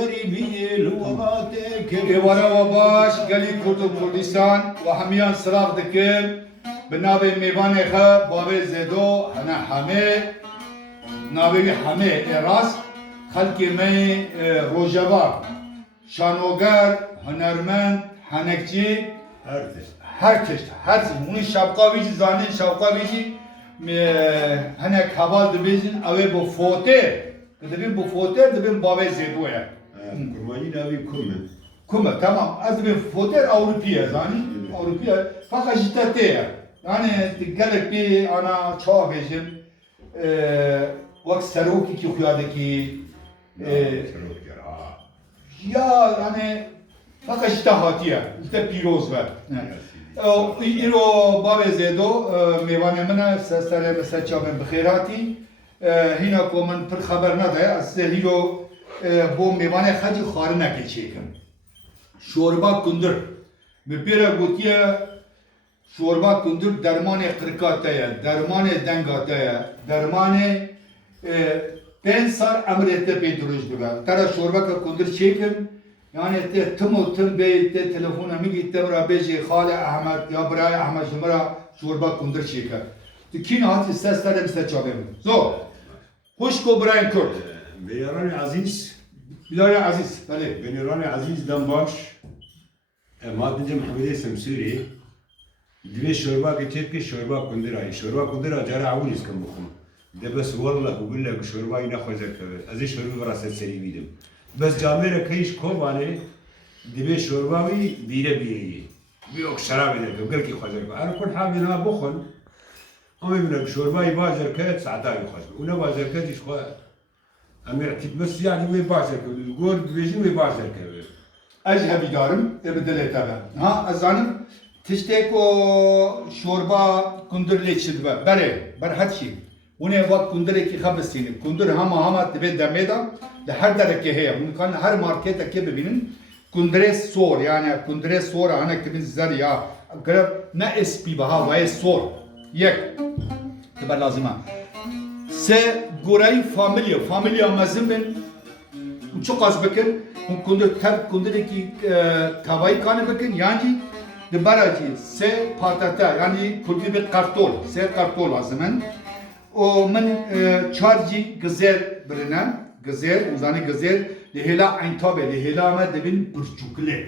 غريبي الوغاتك ایوانه و باش گلی کرد و کردستان و همیان سراغ دکم به ناوی میوان خواه باوی زیدو هنه همه ناوی همه ایراس خلقی می روژوا شانوگر هنرمند هنکچی هر تشت اونی شبقا ویجی زانه شبقا ویجی هنه کبال دبیزن اوه با فوتر دبین با فوتر دبین باوی زیدوه kurmanı navi kumme. Kuma tamam az bir foter Avrupiye zani Avrupiye fakat ciddiye yani gelip bir ana çoğu bejim vakt seroki ki kuyadaki ya yani fakat ciddi hatiye işte piroz var İro bave zedo meyvane mena sestere mesela çabın bkhirati hina koman per haber nada az hilo bu meyvane hacı xarına geçeyim. Şorba kundur. Bipire gotiye şorba kundur dermane kırkataya, dermane dengataya, dermane pensar emrette bedruj biga. Tara şorba ka kundur çekim. Yani te tım bey te telefona mi gitti bra beji Khale Ahmet ya Bray Ahmet Jumra şorba kundur çeker. Kin hat isteslerim size çabem. Zo. Hoş ko Brian Kurt. Beyarani Aziz. Bilal Aziz. Hadi. Beyarani Aziz Dambaş. Madde Muhammediye Semsuri. Dibe şorba getirip ki şorba kundurayı. Şorba kundura cara avul iskan bukum. De bes vallahi bu billahi şorba yine khazak tabi. Aziz şorba veraset seri bidim. Bes camire kayış kovane dibe şorba vi bire bireyi. Bir ok şarap eder. Gel ki khazak. Ara kul habina bukhun. Ama من شوربه بازر كات ساعتها يخش ولا بازر كات يشخوا أمير بس يعني وين بازر كات يقول بيجي وين بازر كات Ejhebi darım, ebedele tabi. Ha, azanım, tiştek o şorba kundurle çidbe. Ber hatşi. Une vak kundure ki xabestini. Kundur hama tibe demeda. De her dereke heye. Mümkün her markete ke bebinin. Kundure sor yani kundure sor ana kimin zar ya. Garab ne espi baha ve sor. Yek. Tibe lazıma. Se guray familya mazımın. Çok az bakın. Kundur tab kundur ki tavayı kanı bakın yani de barajı se patata yani kurdi bir kartol se kartol lazımın o men charge güzel birine güzel uzanı güzel lehela ayntabe lehela ama debin burçukle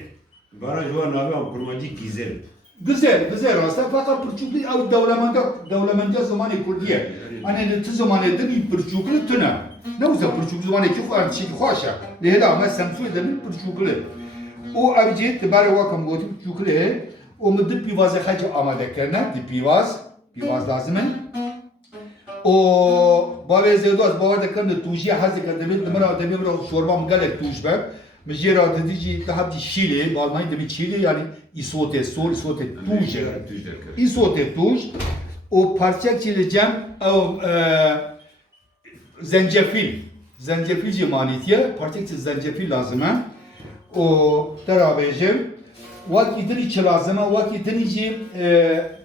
Baraj var nabi am kurmancı güzel. güzel aslında fakat burçukle av devlemende zamanı kurdiye hani tü zamanı debi burçukle tüne ne uzak burçuk zamanı ki hoşa lehela ama semsu debin burçukle o abici tibare vakam botu burçukle o müddet pivazı hacı amade kerna di pivaz lazımın o bave zedoz bava da kan tuji hazı kan demir şorbam galek tujber mejera dedici daha bir Şili Almanya da bir Şili yani isote tuj o parçak çileceğim o zencefil cimaniyetiye parçak zencefil lazım o tarabecim vakitini içi lazım vakitini içi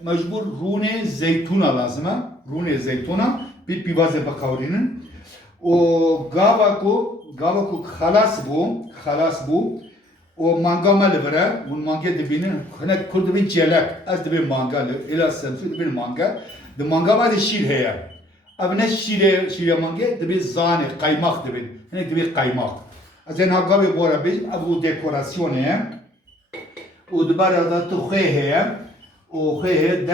mecbur rune zeytuna lazım rune zeytuna bir pivazı bakavrinin o gavaku xalas bu o manga malvera un manga dibinin hana kurdubin celak az dibin manga ila semsu dibin manga de manga ma de şil heya abne şile manga dibin zane kaymak dibin hani dibin kaymak azen ha gabi bora biz abu dekorasyon he o dibara da tu heya o heya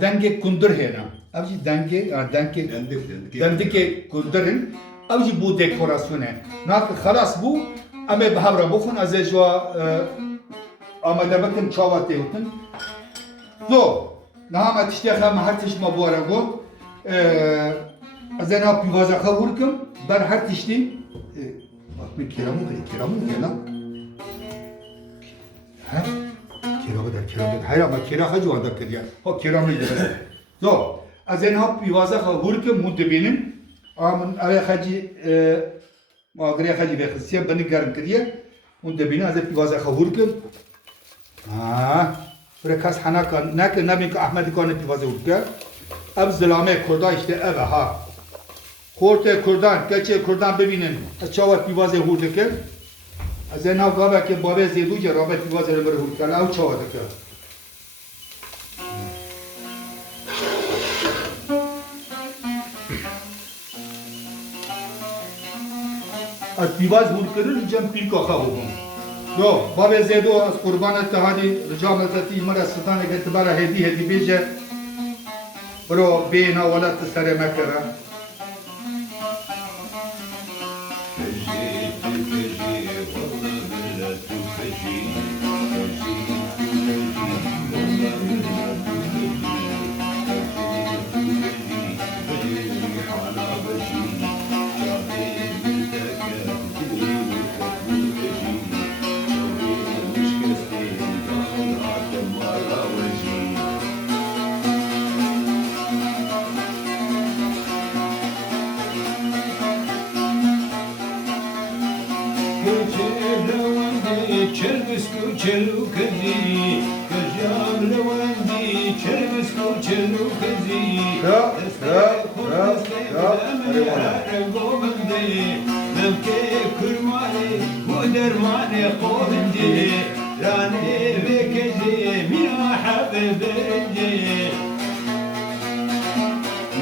denke kundur hena abji denke kundurin abji bu dekorasyon he nak xalas bu ama behavra bukun az ejwa amade bakın çavate utun zo nahama tişteha mahar tişma bu ara go azena pivaza khavurkum ber her tişti bak bir kiramu kela ha kira hayır ama kira hacı vada kiriya o kiramu de zo azena pivaza khavurkum mutbenim amın ara hacı Magriye hacı ve kısya beni garın kiriye und bina az pivaza khavurkum Frekas hanaka nak nabik Ahmed kan pivaza urka ab zalame kurda işte eve ha خورت کردان کچه کردان ببینن از چاوت پیوازه هورده کرد از این ناو گابه که بابه زیدو جه رابط پیوازه رو بره هورد کرد او چاوت کرد از پیواز هورد کردن جم پیل کاخه بکن دو بابه زیدو از قربان اتحادی رجا ملتتی مرا ستانه که تبارا هدی بیجه برو بینا ولد سر مکره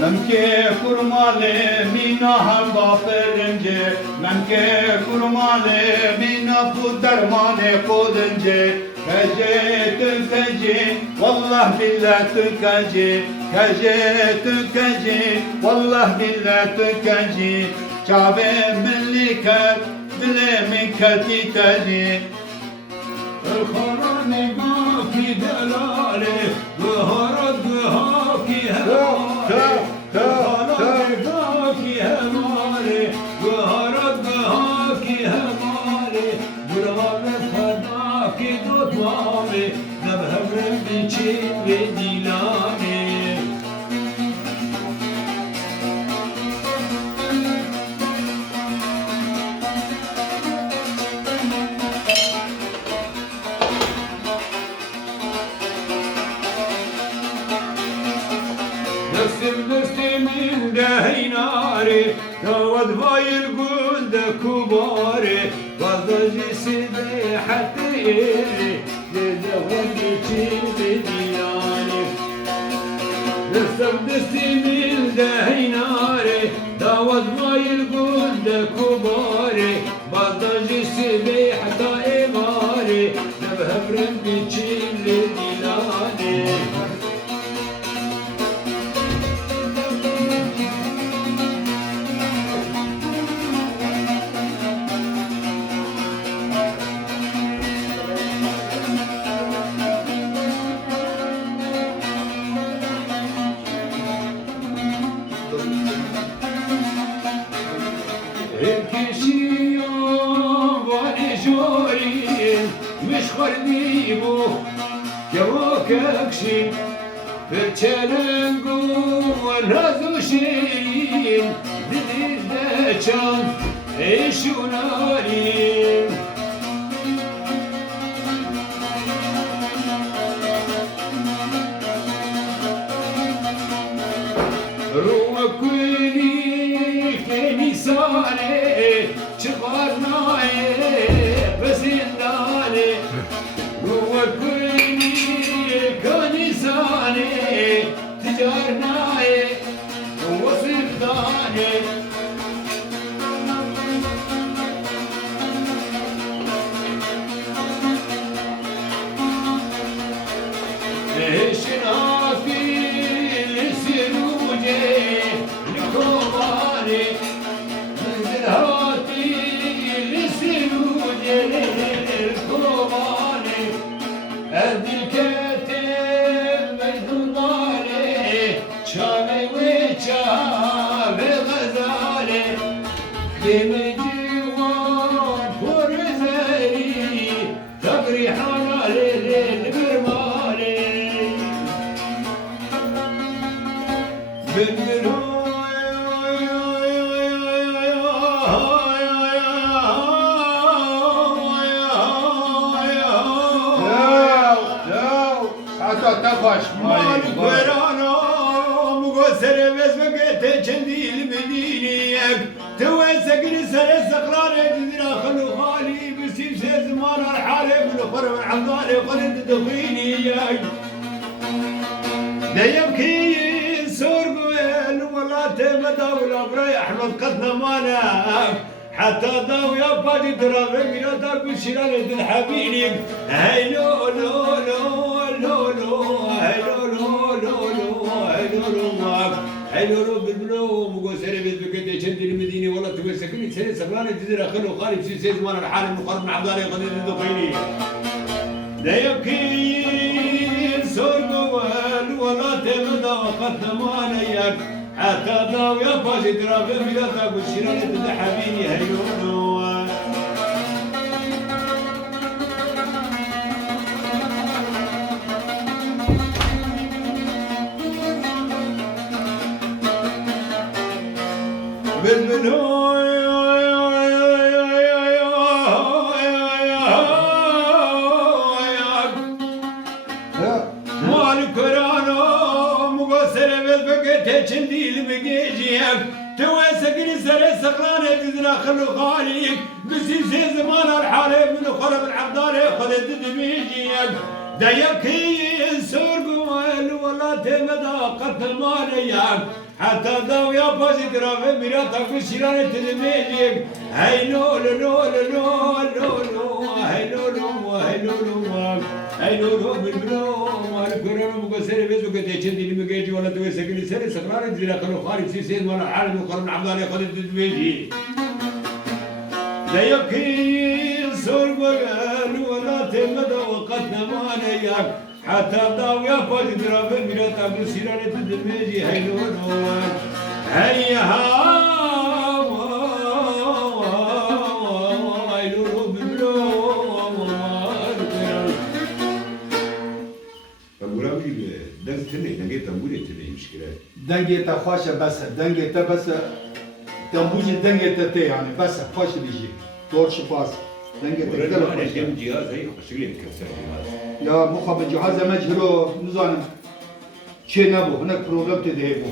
نمکه کرماله مینا هم با فرنجه نمکه کرماله مینا بود درمان خودنجه کجه تکجه والله بالله تکجه کجه تکجه والله بالله تکجه چابه ملیکت دل مکتی تجه الخران قاكي دلاله بهارات قاكي هماره الخران قاكي هماره بهارات قاكي هماره برهان فداكي دوتوامه نبهر بچين بديلانه من دهيناري تود هاي الجند كباري وضجي سيدي حتى إيري لدهوني تشيلي دياني نستبدستي من دهيناري تود هاي الجند كباري وضجي سيدي حتى إيماري نبهبرن بتشيلي دياني خرديبو جواككشي بتشالنقو والهزو شيرين ددير داشان عيشو نارين روما كويني كيني سالي شغارناي بزنداني وكوني كنيساني تجارناي وصلتاني شنافي لسنوجي لكوباني زلهاتي لسنوجي لكوباني أهدي الكاتب مجنون ضالي شامي وشامي غزالي كلمة جوان فرزالي تبري حنالي للبرمالي بندلو تفاش مالك ورانا مقصر بس بقيت جنديل بديني سقران جذرا خلو خالي بسيب زمان الحالي من خرب العضالي قلت دخيني دا يبكي سور قويل والله تمدا ولا براي احمد قدنا مانا حتى داو يا باجي درابي من داك بشيران الحبيني هاي لو لو لو لو لو هاي لو لو لو لو هاي لو لو هاي لو لو بالبلو مقو سري بيت شنتي المدينه والله تقول سكني سري سقراني تزرع خلو خالي في سيز مال الحال المقرب من عبد الله قدير الدقيني لا يبكي سور قوال ولا تمدا وقد مانيك حتى داو يا باجي درابي بلا تاكل شيران الحبيني هاي لو لو خلو خاليك بسيسي زمان الحالي من خرب العبدالي خذت دميجيك دا يبكي سور قوال ولا تمدا قتل ماليك حتى داو يا بازي درافي مراتك في شيرانة دميجيك هاي لو لو لو لو لو لو هاي لو لو هاي لو لو هاي لو لو بالبلو مالك كرم مقصر بس وقت يشندي المجيجي ولا توي سكني سري سكران تزيلا خلو خالي بسيسي زمان الحالي من خرب العبدالي خذت دميجيك لا يبكي سور وقال ولا تمدا وقد نمانيك حتى داو يا باجي درابي مراتك في شيرانة دميجي هاي لو لو هيا هاي لو لو بالبلو تنبورامي دنگ تنه دنگه تنبوري تنه مشكلة دنگه تا خوشه بس دنگه تا بس تنبوجي دنگه تا تي يعني بس خوش بيجي دور شفاس دنگه تا كده خوش كم جهاز هي خشلي تكسر جهاز يا مخاب الجهاز مجهرو نزانم چه نبو هناك پروگرام تده بو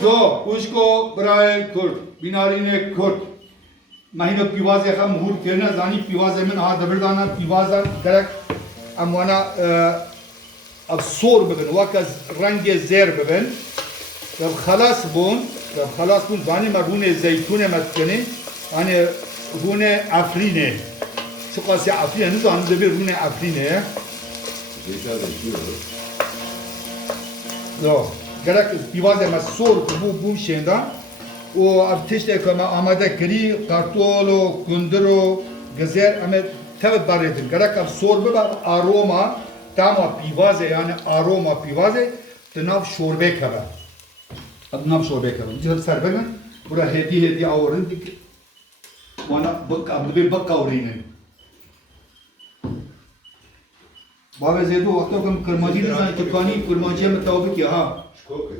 زو اوشکو برای کرد بینارین کرد مهینو پیوازه خم مهور کرنا زانی پیوازه من ها دبردانا پیوازه درک اموانا اب صور ببن وکز رنگ زیر ببن رب خلاص بون زانی ما رون زیتون مدکنه يعني رون افرینه سقاسي افرینه نزان دبیر رون افرینه لا gerek pivaze ma sor bu şeyden o ateşte kama amade kri kartolo kundro gezer ama tabi baredin gerek ab sor be aroma tama pivaze yani aroma pivaze tınav şorbe kaba adnav şorbe kaba cihaz serbenen bura hedi avurun dik bana bak abbe bak avrinin बाबे ज़ेदो वक्तों कम कर्मजी ने जान तुकानी कर्मजी में तौबे किया हाँ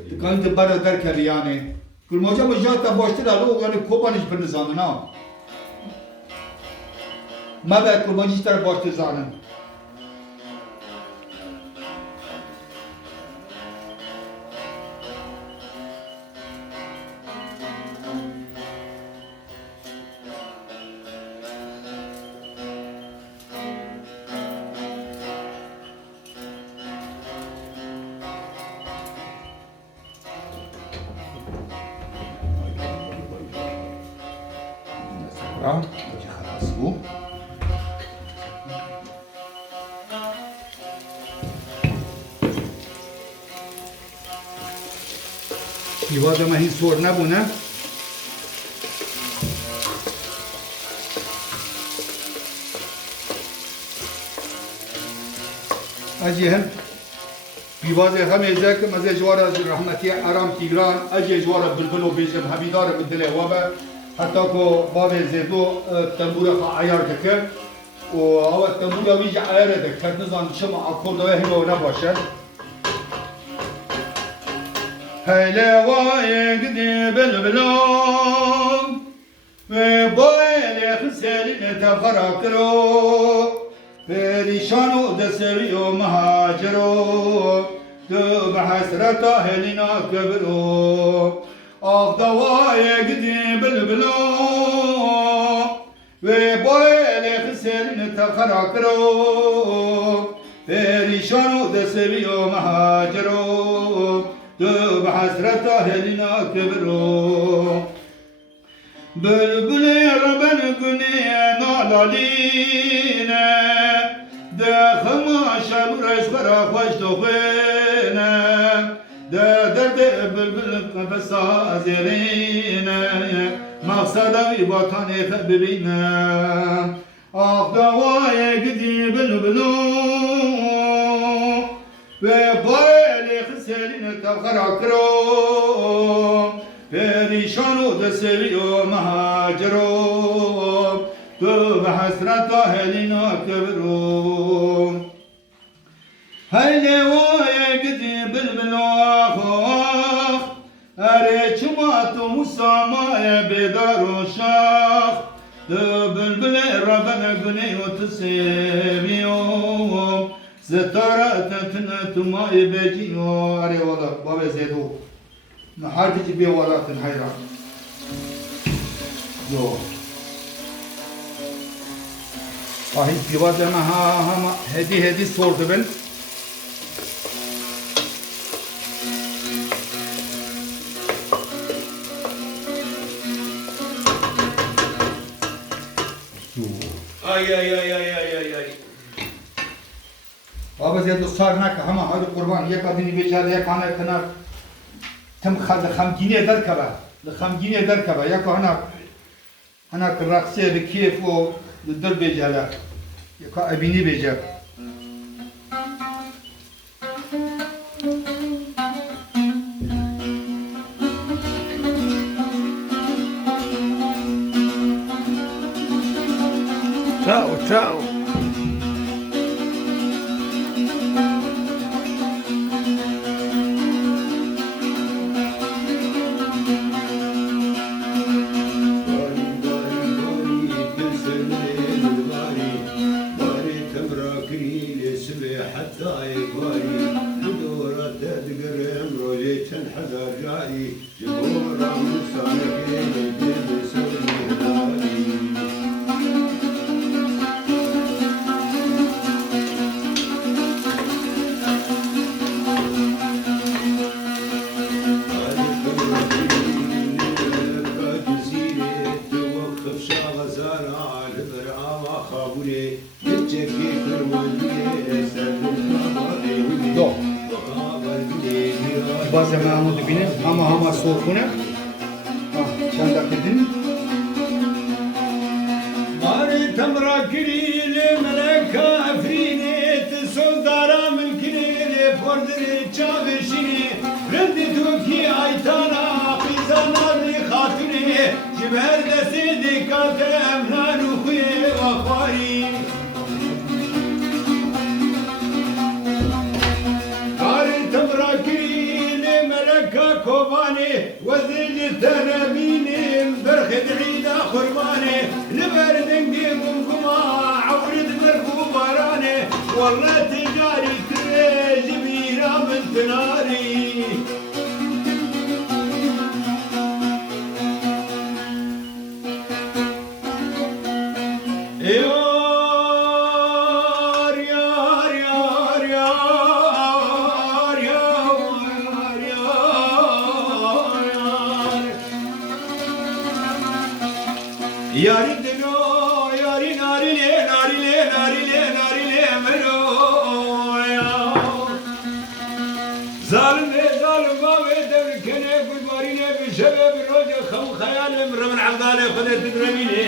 तुकानी तो बार अदर कर लिया ने कर्मजी में जाता बोझते डालो वाले खोपानिश पर निजान ना मैं बैठ कर्मजी तरह बोझते जानन خلاص بو پیوازه ما هیچ سور نبونه اجی هم پیوازه همه ذاك مزه جوار رحمتی آرام تیگران اجی جوار بلبلو بیجم حبیدار بدله وابه حتى كو باب زيدو تنبورة عيار دكر وهو التنبورة ويجي عيار دكر نظام شمع أكورد وهي ونباشر هيلا وايقدي بالبلوم وبايلي خسالي نتفرقرو فريشانو دسريو مهاجرو دو بحسرتا هلنا كبرو آخ دوای گدی بلبلو و بایل خسرین تخرا کرو پریشانو دسوی و مهاجرو دو بحسرت اهلنا کبرو بلبل ربن گنی نالالین ده خماشا برش برا خوش دخینه ده درد بلبل قفصا زیرین مقصد وطن ببینم آخ دوای گدی بلبلو و بایل خسرین تبخرا کرو پریشانو دسوی و مهاجرو تو به حسرت اهلینا کبرو هیلی وای گدی بلبلو آخ اره چما تو مسامای بیدار و شاخ دو بلبل ربن گنی و تسیبیو ستاره تنتن تو مای بیجیو اره والا بابا زیدو نهار تجي بيه ولا تنحيران يو هاي بيواد لنا ها هدي صورت بن ay. بابا زيدو صار هناك هما هذا قربان يك اديني بيجال يك انا كنا تم خمجيني دركبه لخمجيني دركبه ياكو هناك الرقصيه بكيف و للدر بيجالا ياكو ابيني بيجا Ciao. bazı Mahmut binin ama soğukuna çanda kedin ماري تمرا كريل ملكا فريني تصدر من كريل فردري تشافشيني ردي توكي ايتانا قيزانا لي خاطري جبهر دسيدي كاتم نانو خوي واخواري ماري تمرا كريل ملكا كوباني وزيج تنابيني برخد عيدا خرباني لبردنجي منكما عورد مركوبراني والله تجاري تريج بيرا من تناري Yari dino, yari nari le mero ya. Zalim ve devkene kulbarine bir şebe bir roca kham khayalim ramen abdale khudet dremine.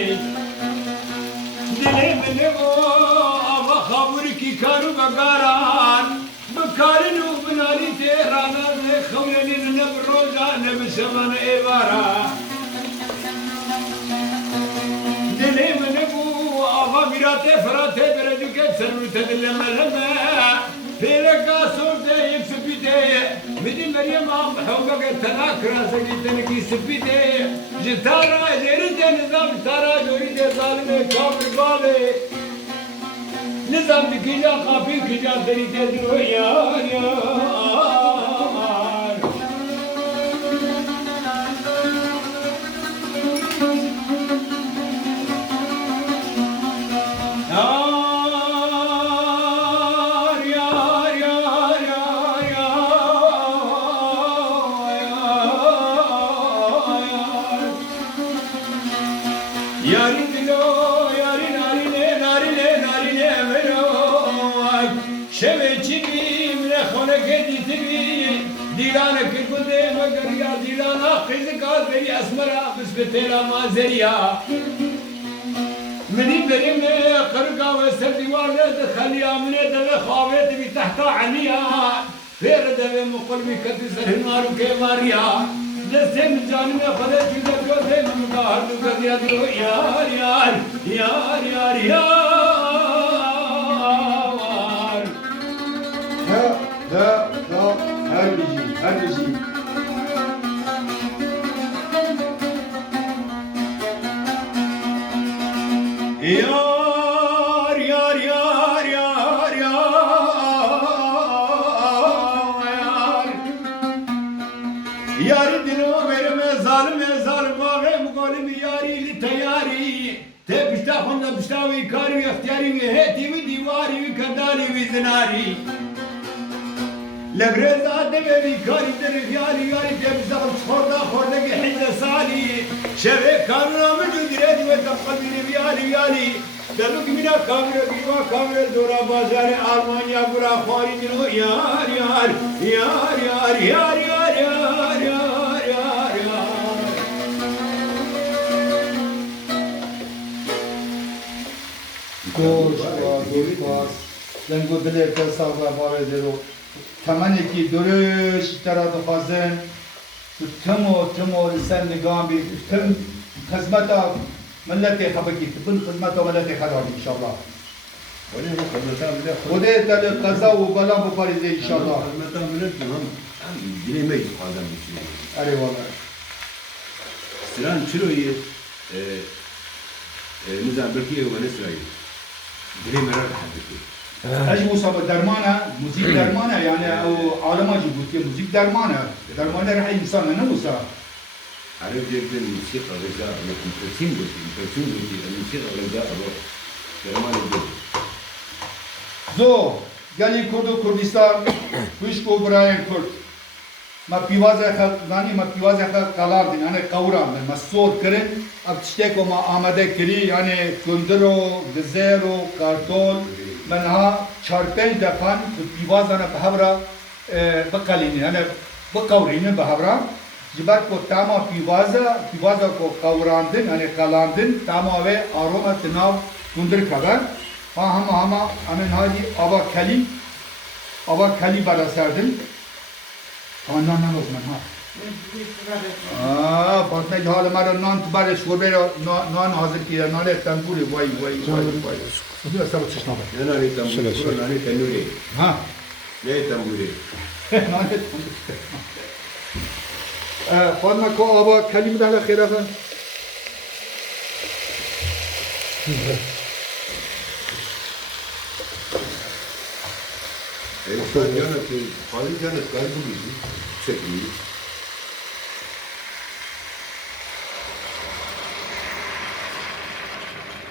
Dilim o ama khaburi ki karu bagaran. Bakarin u binali tehrana ne khawlenin ne bir roca ne bir şeman evara. من ابو ابا ميراته فراته بردك سرت لما لما فيرك صورت يكسبيته مدي مريم عم حوقك تناكر سجدتنك يسبيته جتارا جريت نظام تارا جوري ظالم كامل بالي نظام بكيجا قافي كيجا دريت يا yari dilo yari narine merak şeve çiğim ne khone keditimi dilana kirbude magar ya dilana kızı gazeri asmara bisbetela mazeriya مني بريمة قرقة وسردي وارد خليها من يدها خوابت بتحت عليا غير دبي من قلبي كتسر النار كماريا جسم جانب خلت جدا كوزي من قهر قد يدلو يار يار يار يار يار لا her biji Yar yar yar yar yar Yar dilo verme zalim ve mugalim yari li tayari te pişta khunda pişta ve kari ihtiyari ve heti ve divari ve kadali ve zinari لبرز آدم بیکاری در خیالی یاری تبزال خورده که حجه سالی شبه کامرا مجودیره و تبقل بیالی یالی دلو که مینا کامرا دورا بازار آلمانیا برا خواری دلو یار یار یار یار یار یار یار یار یار یار Koş bas. Lengo dile tesavva var edero. Temani ki dörüş tarafı fazın. Temo sen nigam bir tüm hizmeta milleti habaki tüm hizmeta milleti harab inşallah. ولا خدمتها بلا O da tele kaza ve bela bu parize inşallah. خدمتها بلا تمام جري ما يتقادم بشيء Eyvallah. سلام شنو نزام تركيا ونسرائيل جري ما راح حدث Ej musabı dermana, müzik dermana yani o alama Cibuti'ye müzik dermana. Dermana rahi insana ne musa? عارف جدا الموسيقى غذاء لكن ترسيم قلتي الموسيقى غذاء كمان الجو Zo, geli Kurdu Kurdistan, Kuşko Brian Kurd. Ma pivaze nani ma pivaze kalardin, yani kavran, ma sor kırın, ab tişteko ma amade kiri, yani kunduro, gzero, kartol, منها چارپنج دفعه پیوازانه به هورا بقالینی یعنی بقورینی به هورا جبر کو تاما پیوازا کو قوراندن یعنی قلاندن تاما و آروما تناو کندر kadar ama amen hadi ava kali bara serdim nan olsun ha Fatma halı mara nan tibare şurbe nan hazır ki nan tanguri vay Diyor sabah çışma bak. انا اللي تنبوري انا اللي تنوري Ha. ليه تنبوري Fatma ko aba kelime de hala khira kan. كانت خالي كانت قلبه شكلي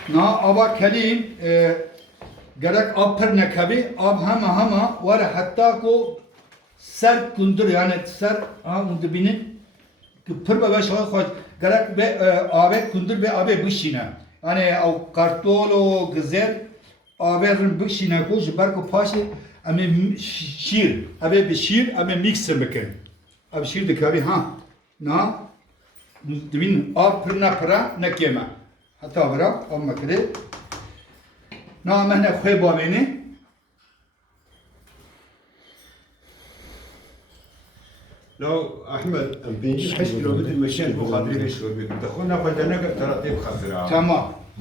Na aba kelim gerek apır ne kabi ab hama var hatta ko ser kundur yani ser undu binin pır baba şahı khoş gerek be abe kundur be abe bişine yani o kartolo gzer abe bişine ko jibar ko paşi ame şir abe bişir ame mix mekan ab şir de kabi ha na dibin apır na para ne kema hatta bırak amma kere na mehne khoy babeni لو احمد ام بيجي حس لو بدل مشان بو خاطري بيشغل بك دخلنا قدنا ترى طيب خسرها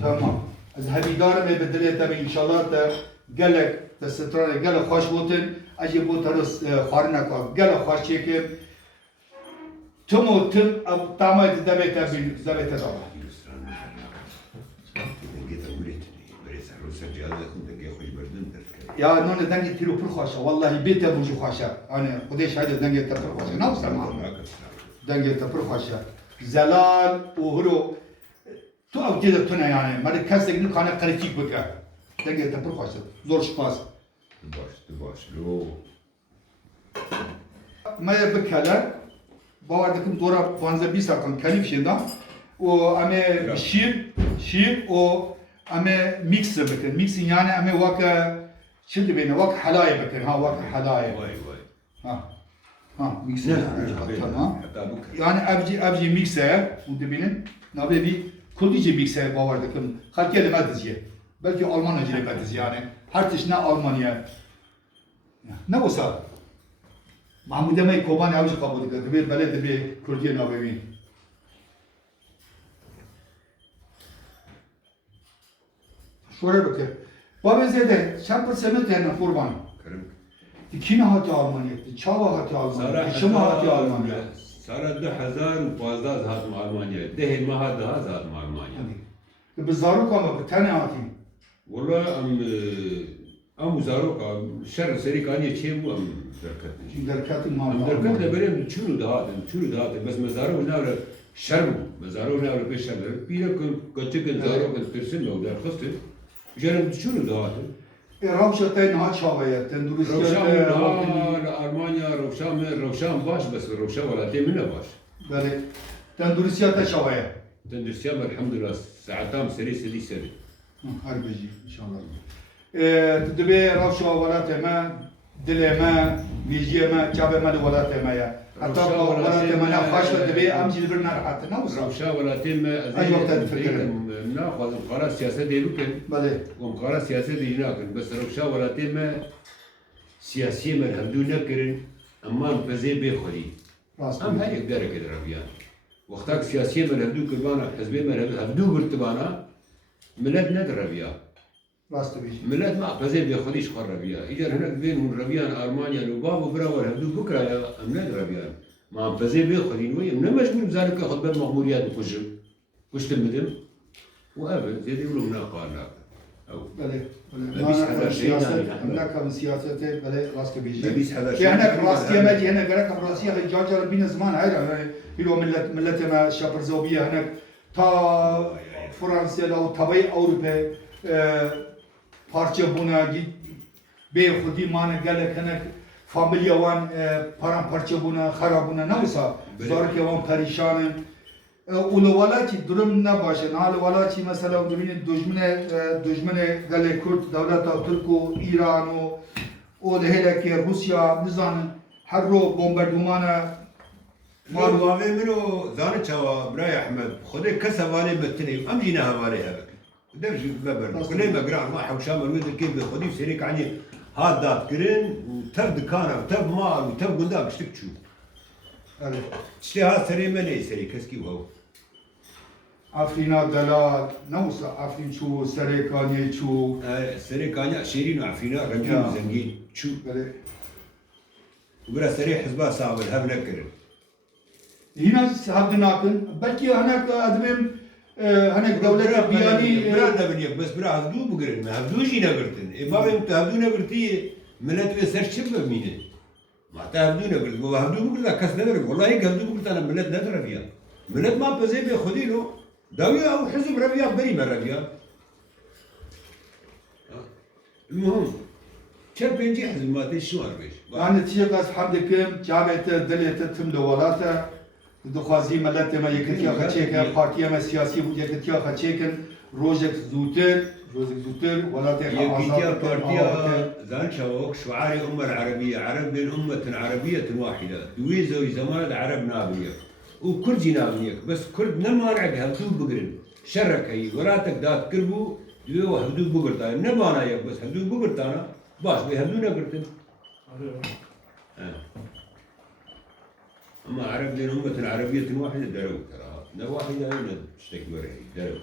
tamam az habidar me bedele tabi inşallah da gelek da strane gelek hoş botin acı bu tarz kharna ko gelek hoş çekim tüm tamam da be tabi zabet da ya non dangi tiro pur khosha wallahi beta buju khosha ana khude shahid dangi ta pur khosha na usama dangi ta pur khosha zelal uhru tu avcıda tuna yani mari kasdegini kana kritik baka dangi ta pur khosha zor shpas باش لو maya bakalar bavardakim dora 15 sakan kalif şenda و اما شیر و اما میکس بکن میکس یعنی اما واقع چه دبینه واقع حلای بکن ها واقع حلای واي واي ها میکس تمام تمام yani abci mikse bu dibinin nabe bir kuldici mikse bavar dikim halk kelime diziye belki Almanca kelime diziye yani her tişne Almanya ne olsa Mahmud Emey Koban avcı kabul ediyor bir belediye bir Kürdiye nabevi şöyle bakın Babı zede şapır semet yani kurban كرم Kime hati Almanya Çava hati Almanya Kışıma hati Almanya صار 2015 هاتم المانيا ده ما هذا هاتم المانيا بالزاروك ama bir tane atayım. والله ام زاروك شر سريكانيه شيء مو ام دركت Şimdi derkatın ام mağdur. دركت بريم شنو دهات بس مزارو ناور شرم مزارو ناور بشر بيركم كنتكن زاروك ترسم لو درخست جرم شنو دهات Ravşatay naha çavaya, tenduristiyat روشان المانيا روشان باش بس روشان ولا تيمنا باش böyle tenduristiyata çavaya. تندرسيام الحمد لله ساعتام سري سدي سري Harbeci inşallah. Tüdübe ravşa velateme, dileme, vijiyeme, çabeme de velateme ya. Hatta velateme ne haşla tübe amcil bir nar hatta ne uzra. روشان ولا تيم أيوة تفكر. ناخذ القرار السياسي دي لكن Böyle ومقارنة سياسية دي لكن بس روشا ولا تيم سياسية من هبدو نكرن أما بزي بيخوري rast. أم هاي يقدر كده ربيان وقتك سياسية من هبدو كربانا حزبي من هبدو برتبانا ملاد ندر ربيان Rast tabii. ملاد ما بزي بيخوريش قر ربيان إجر هناك بينهم ربيان ألمانيا لوباب وبراور هبدو بكرة يا أم ندر ربيان ما بزي بيخورين وين من مجبور بذلك ياخذ بالمغموريات وكجم وش تمدم وأبد زي يقولوا من قال أو Böyle. Biz haber şeyin Siyaset, yani. emlakın siyasete böyle rast tabii. Biz haber Ki şeyin هناك yani. راس يمج هنا قالك راسية جاجر بين زمان هيدا بيلو ملتنا شابر زوبية هناك تا فرنسا لو تبعي أوروبا parça buna git be khudi mana galak hanak familya wan paramparça buna xarab buna ne olsa zor ki wan perişanın ولوالاتي درم نباشه نال ولاتي مثلا دمين دجمنه گله کرد دولت ترکو ایران و لهله که روسیا نزان هر رو بمبردمانه مارو وامي منو زاني تشوا براي احمد خذي كسباني بتني ام جينا هوالي هذاك دمج ببر كل ما قرا ما حوشام الويد كيف خذي سيريك عني هاد دات كرين وتب دكانه وتب مال وتب قدام اشتك تشوف evet تشتي ها سري مني سري كسكي وهو Afrina dalal ne olsa Afrin çu Serekaniye çu سري كانيا شيرين وعفينا يا. رجل زنقين شو böyle وبرا سري حزبها صعب الهب نكرن yine haddi nakın belki hanak admim hanak devlet biyani برا نبنيك بس برا هبدو بقرن ما هبدوش نقرتن ما بيمت هبدو نقرتي ملت بيسر شب مينه ما تهبدو نقرت وهبدو بقرت كاس نقرت والله هيك هبدو بقرت انا ملت ندر ربيا ملت ما بزي بياخذي له داوي او حزب ربيا بري من ربيا المهم شر بينجي حزب ما شو اربيش yani tiyaqas hamdikim cavete dilete tüm dovalata دخوازی ملت ما یکتیا خچیکن پارتیا ما سیاسی بود یکتیا خچیکن روزک زوتر ولات يا بارتيا زان شوك شعاري أمة العربية عرب بين أمة عربية واحدة دويزو زمان عرب نابية وكرد نابية بس كرد نمانع هبدو بقرن شرك هي وراتك دات كربو يو هبدو بقرتان نمانا يا بس هبدو بقرتانا باش بهبدو نقرتن أما عرب بين أمة عربية واحدة درو ترى لا واحدة هنا تشتكي درو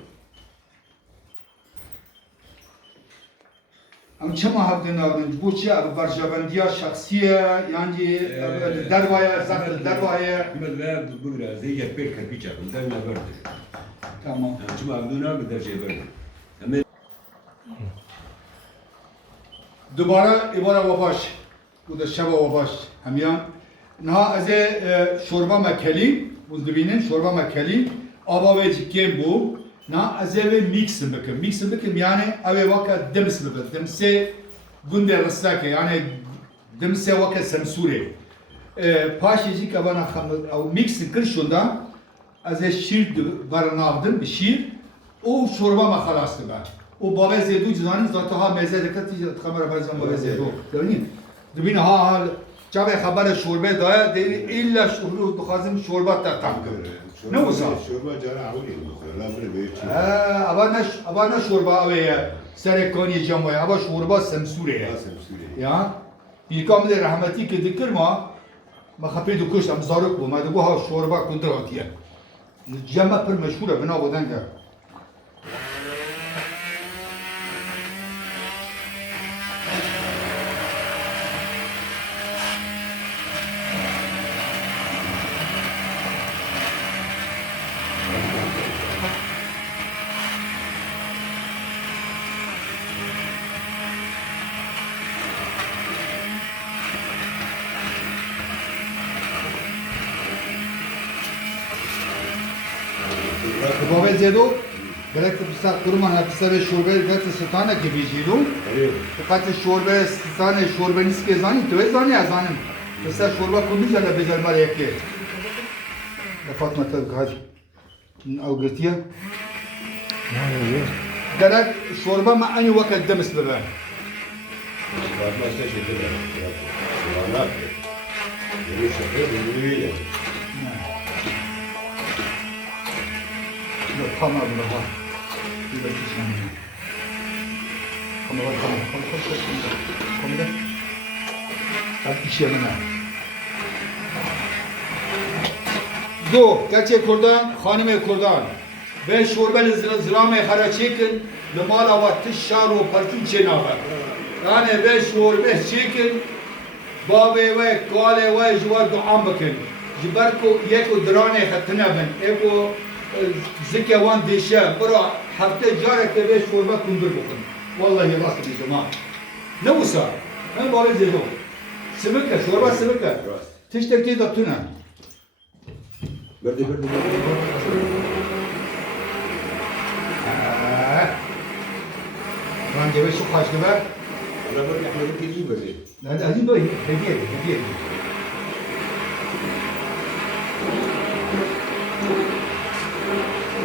Ama çama habdin avdin bu çi ab barjabandiya şahsiye yani dervaya zaten dervaya أحمد لا بقرا زي جبير كربيتشا دائما برد tamam شو ما بدونا بدرجة برد أما دوباره ibara vabaş bu da şeva vabaş hemyan naha aze şorba mekeli bu dibinin şorba mekeli aba ve cikken bu na aze ve mix bakın yani ave vaka dems bakın demse günde rastake yani demse vaka semsure paşeci kabana hamd au mix kırşunda از شیر برنامدم به شیر او شوربه ما خلاص به او بابا زیدو جزانی ذاته ها مزه دکتی خبر بازم بابا زیدو دارین دبین ها جاب خبر شوربه دایا دی ایلا شوربه بخوازم شوربه تا تام نه وسا شوربه جارا عولی میخوره لا بره بیت ابا نه شوربه اوه سرکانی جمعه ابا شوربه سمسوره لازم سوری یا بیکام در رحمتی که ذکر ما خپید و کشتم زارک بود ما دگو ها شوربه کندراتیه جمع پر مشهوره بنا بودن که بابا زیدو برای که پسر قرمان پسر شوربه گفت ستانه که بیجیدو فقط شوربه ستانه شوربه نیست که زانی تو زانی از زانم پسر شوربه کمی جلا بجال مال یکی فاطمه تو گاز او گرتیه درک شوربه ما انی وقت دمس ببر بعد ما استشهد كده شوالات يعني شفيت بالويله لا خمر ولا ها يبقى تسمع خمر خمر ده هات işe bana دو کچه کردان خانم کردان به شوربه زلام خراچیکن لمال آوات شار و پرچون چه نابر یعنی به شوربه چیکن بابه و کاله و جوار دعام بکن جبر کو یکو درانه خطنه بن ایکو زکه وان دیشه برا هفته جاره که به شوربه کندر بکن والله راست دیجما نوسا من بابه زیدو سبکه شوربه سبکه تشترکی داتونه برده من جوه شو خواهش نبر انا برده احنا ممكن يجيب برده لا ده هدي بقى هدية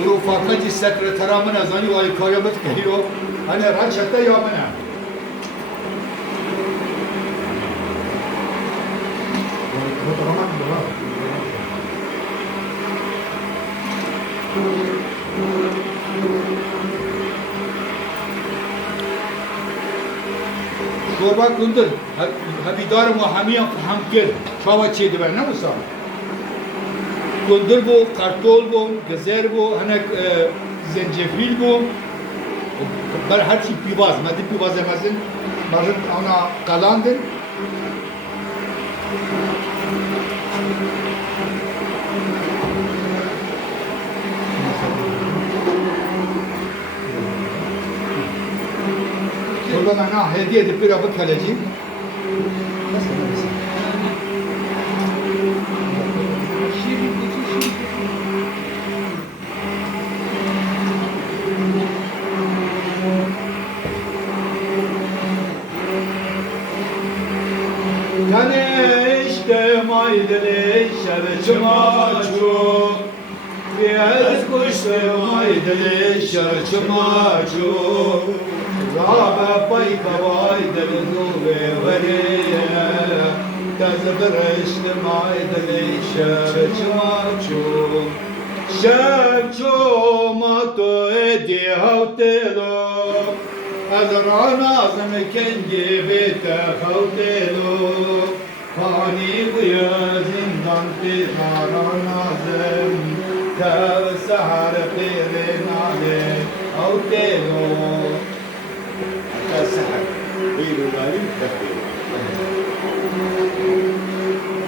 ورفاقتي السكرتيرة من أزاني وعلي كاريبت كهيرو أنا رانشتا يا منا شوربه کندل هبیدار ما همین هم کرد شما چی دبر نمیسا کندل بو کارتول بو گزر بو هنک زنجفیل بو بر هر چی پیواز مدی پیواز مزن مزن اونا قلاندن شوربه معنا هدیه دی پیرا بکلجی işte maydeli şerçima çok Biraz kuştu maydeli şerçima çok Rabe payka maydeli zube veriye Tezbirişti maydeli şerçima çok Şerçima to edi havtelo أزرع نازم كنجي بيت خوتلو فاني ويا زندان في نار نازم كاو سهر في نالي خوتلو السحر غير غالي تكفي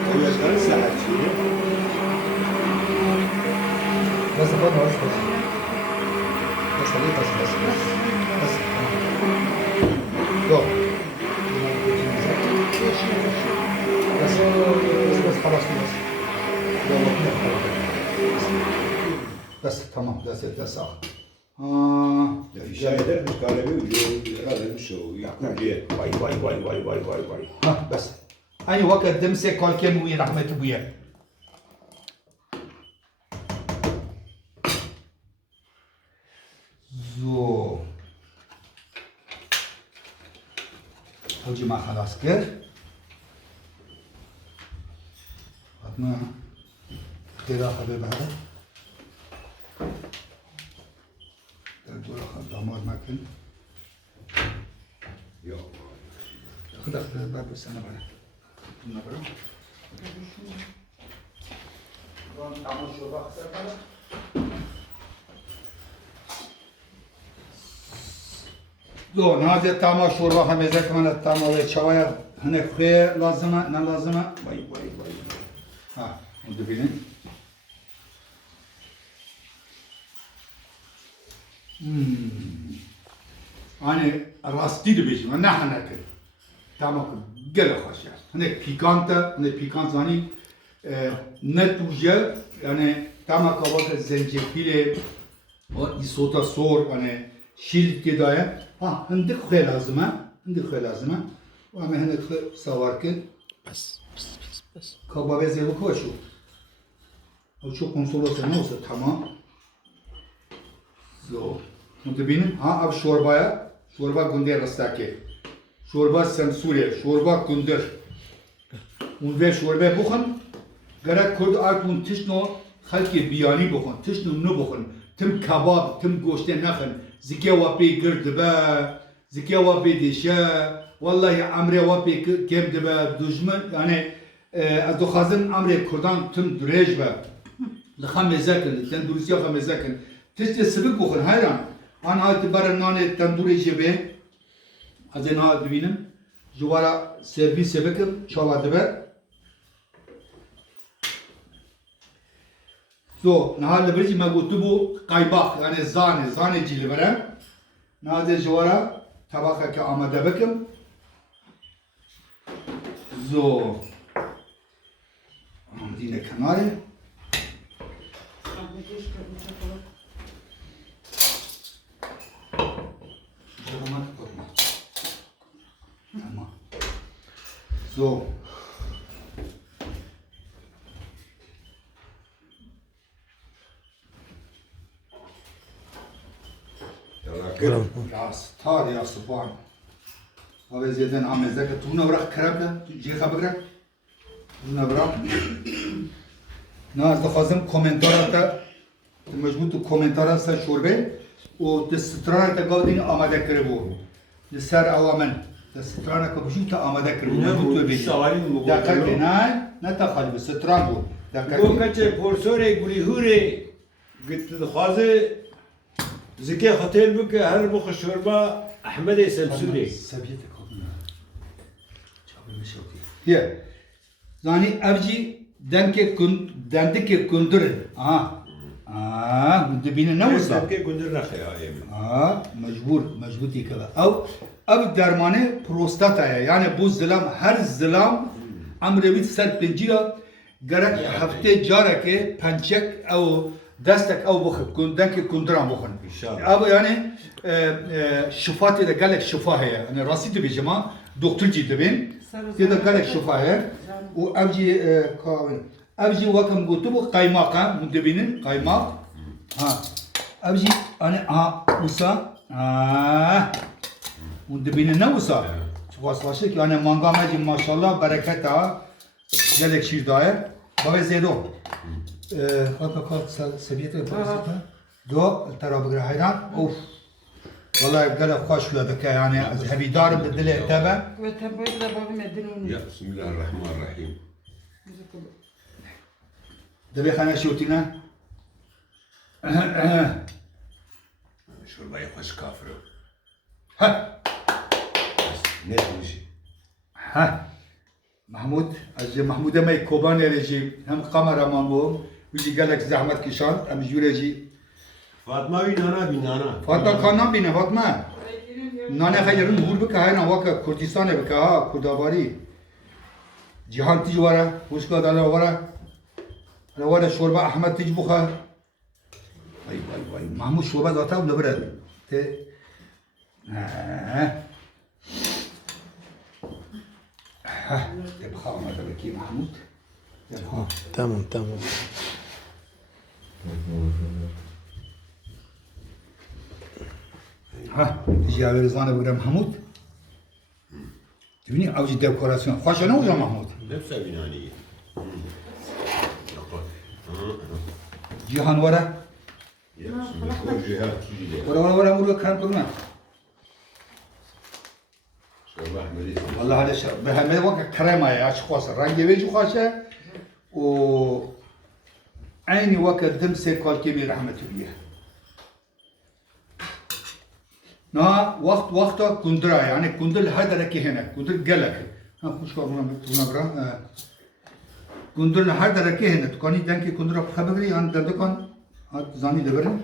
هو يشتغل السحر شيء بس بنا بس Go. بس خلاص بس. بس تمام بس صح. الشاهدات بالكهرباء هذا مش يحكم ليه واي ها بس. أي وقت دمسك كل كم وين رحمة أبويا. حوجي ما خلاص كير فاطمة خيرا حبيب هذا تقول أخذ دمار ماكن Ya. خذ باب بس أنا برا نبرا تعمل شوربة خسر برا دو نازل تاما شوربه همیشه که من تاما و چوای هنه خوی لازمه نه لازمه وای وای وای ها اون ببینید آنی راستی دو بیشیم نه هنه که تاما که گل خوشی است هنه پیکانت زانی نه توجه یعنی تاما که وقت زنجفیل و ایسوتا سور یعنی شیل که دایه ها هندك خوي لازمه وعم هنا صور كن بس كبابي زي وكوشو او شو كونسولوس نوصل تمام زو متبين ها اب شوربا گندر رستاكي شوربا سمسوري شوربا گندر اون و شوربه بخن گره کرد آرتون تشنو خلقی بیانی بخن تشنو نو بخن تم کباب تم گوشته نخن زكي وابي قرد با زكي وابي ديشا والله عمري وابي كم دبا دجمن يعني ادو خازن عمري كردان تم دريج با لخم زكن تندورسيا خم زكن تشتي سبك بخن حيران انا هاي تبار ناني تندوري جبه ازين ها ببينم جوارا سيرفيس سبكم شالا دبا So, nahal lebrici ma gutubu qaybaq yani zane cilvere. Naze jwara tabaka ke amade bekim. Zo. Amdine kenarı. So. يا ستار يا سبحان هذا زيدان عم زكاة تونا برا كربنا جي خبرك تونا برا ناس دخازم كومنتارات مجبوط كومنتارات سر شوربه و دسترانه تقاودين آماده کربو لسر اوامن دسترانه كبجوتا آماده کربو نبوتو بيجي دقیق نه تخالف ستران بو بو کچه پرسوره گولی هوره گت دخوازه زكي خطير بك هل بخ الشوربه احمد سمسوري سبيتك هي زاني ارجي دندك كندر مدبين نوصل زكي كندر نخي مجبوطي كذا او درمانه بروستاتا يعني بو زلام هر زلام عمري بيت سر بنجيرا گرك هفته جارك پنچك او دستك او بخب دنك كندران بخن ان شاء الله ابو يعني شفاتي ده قالك شفاه هي انا راسي دبي جماعه دكتور جي دبين كده قالك شفاه هي وابجي كاون ابجي وكم قلت له قيماق مدبين قيماق ابجي انا وسا مدبين نوسا واسواشك يعني مانغا ماجي ما شاء الله بركتها قالك شيء داير بابا زيدو خاطر سبيته دو ترى بقرا حيران اوف والله قال خوش لك يعني هبي دار بدله تبع وتبوي لباب مدنوني Ya Bismillahirrahmanirrahim. دبي خنا شوتينا Şurbayı hoş kafırı. ها Ne demiş? ها محمود محمود ما يكوبان رجي هم قمر مامو ويجي قال لك زحمت كيشان ام جورجي فاطمه بينانا بينانا فاطمه كان بينا فاطمه نانا خيرن هور بك هاينا واكا كردستان بك ها كرداباري جهان تجوارا وشكا دالا ورا ورا شوربه احمد تجبخه واي واي واي محمود شوربه ذاته ولا برد تبخا ما تبكي محمود تبخا تمام ها تجي على رزانه بقدر محمود تبینی اوجی دکوراسیون خوش نه وجا محمود نفسها بنانية جیهان وره جهات كذا وره مرو کار کنم شوربة أحمدية والله هذا به همه وقت کرم اش خاص رنگ ویج خاصه و عینی وقت دم سه کال کمی رحمت الله نه وقتا کندرا یعنی کندل هر درکی هنه کندل گلک ها خوش کارونه برام کندل هر درکی هنه تو کانی دنکی کندرا خبری آن دندکان هات زانی دبرن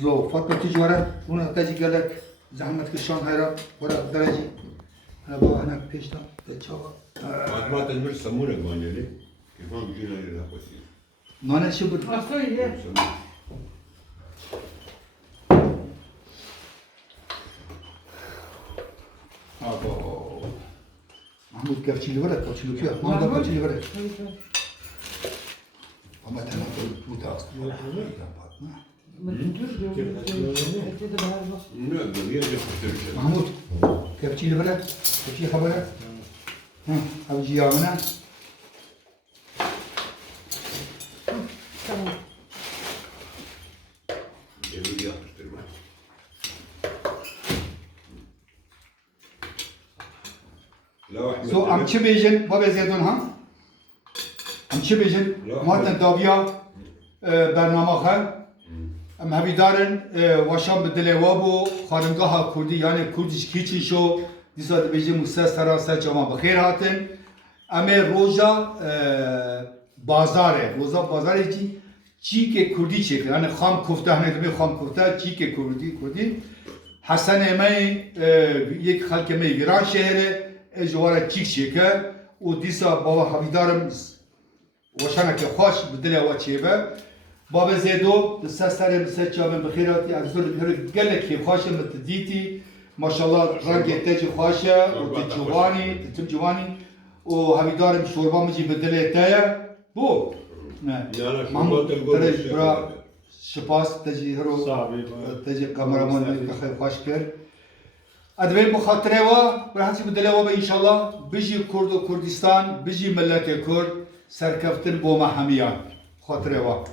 زو فاطمه تجوره اون تاجی گلک زحمت کشان هرا ورا درجی با انا پیشتا چاوا ما تنمر سمونة قوانية ليه كيف ما بيجينا لنا قوسي نانا شبر Asıl ye. محمود كرتشي لورا كرتشي لوكيا محمود كرتشي لورا اما تمام تو تاست لا بغير يخسر محمود كرتشي لورا كرتشي خبره ها او جيامنا Tamam. يبغي يخسر معه لا أحمد سو ام چه بیجن بابا زیدون هم ام چه بیجن ماتن داویا برنامه خل ام همی دارن واشان بدله وابو خارنگاه کردی یعنی کردیش کیچی شو دیسا بیجن موسیقی سراسر جمع بخیر هاتن اما روزا بازاره روزا بازاره چی که کردی چه یعنی خام کوفته هنه دمی خام کوفته چی که کردی حسن امی یک خلک می گران شهره اجوارا چیک شیکه و دیسا بابا حبیدارم وشانه که خوش بدله و چیبه بابا زیدو دسته سر بسه چابن بخیراتی از دور بخیر گله که خوشه متدیتی ماشاءالله رنگ تج خوشه و تجوانی و حبیدارم شوربا مجی بدله تایه بو نه محمود ترش برا شپاس تجی هرو تجی کامرمان بخیر خوش کرد ادوین بخاطره و برهانسی بدله و به انشالله بجی کرد و کردستان بجی ملت کرد سرکفتن بوما همیان خاطره و